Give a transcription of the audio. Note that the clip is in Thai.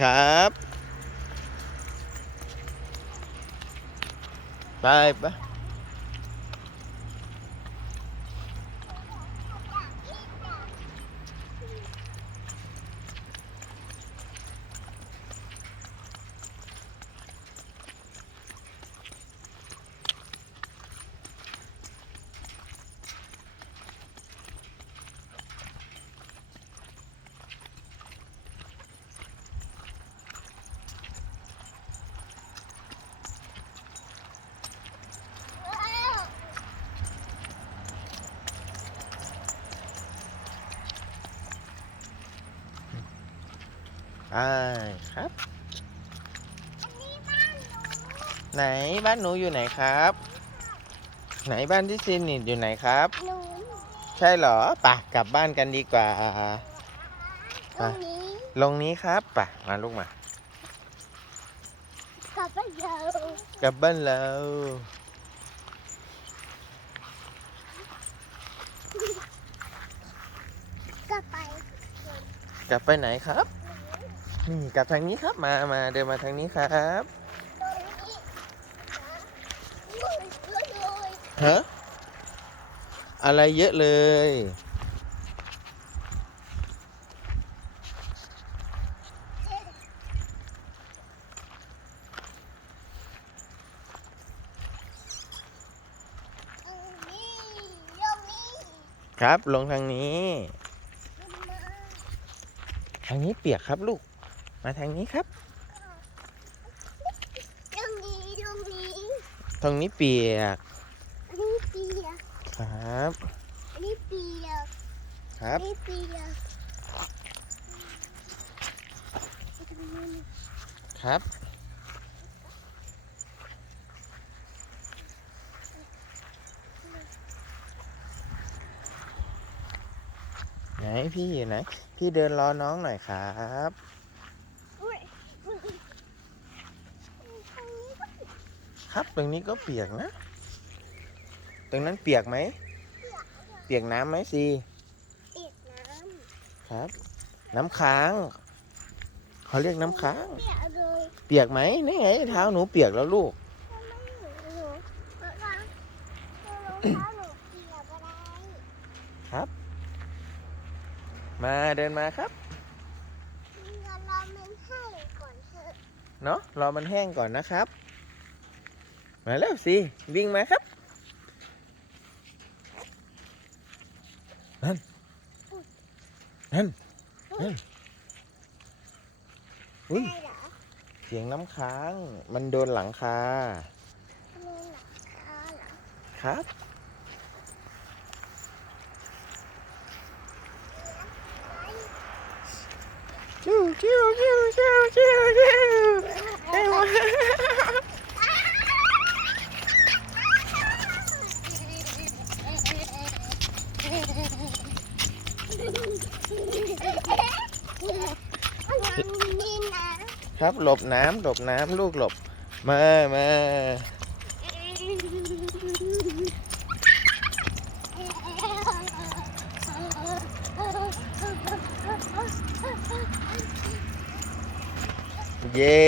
ครับไปปะ ไปครับ ไหนบ้านหนูอยู่ไหนครับ ไหนบ้านที่ซินนี่อยู่ไหนครับ หนูใช่เหรอไป่ะกลับบ้านกันดีกว่า ตรงนี้ลงนี้ครับไป่ะมาลูกมา กลับไปเร็วกลับบ้านแล้วกลับไป กลับไปไหนครับ นี่กลับทางนี้ครับมามาเดินมาทางนี้ครับฮะอะไรเยอะเลยครับ ลงทางนี้ ทางนี้เปียกครับลูก มาทางนี้ครับ ตรงนี้ตรงนี้ตรงนี้เปียกอันนี้เปียกครับ อันนี้เปียกครัอับ นนี้เปียกตรงนี้ครับ ไหนพี่อยู่ไหน พี่เดินรอน้องหน่อยครับ อุ้ยอุ้ยตรงนี้ก็ ครับตรงนี้ก็เปียกนะ ตรงนั้นเปียกไหม เปียกน้ำไหมสิเปียกน้ำครับ น้ำค้างเขาเรียกน้ำค้าง เปียกเลยเปียกไหมนี่ไงเท้าหนูเปียกแล้วลูกทำไมหนูหนูรองเท้ารองเท้าหนูเปียกอะไรมาเดินมาครับงั้นเรามันให้ก่อนเถอะเนาะรอมันแห้งก่อนนะครับ มาแล้วสิ วิ่งมาครับนั่นนั่นนั่นอุ้ยได้เหรอเสียงน้ำค้าง มันโดนหลังคามีหลังคาเหรอครับ ชิวชิวชิวชิวชิวชิวชิว นี่นะ ครับหลบน้ำหลบน้ำลูกหลบ มามาเย้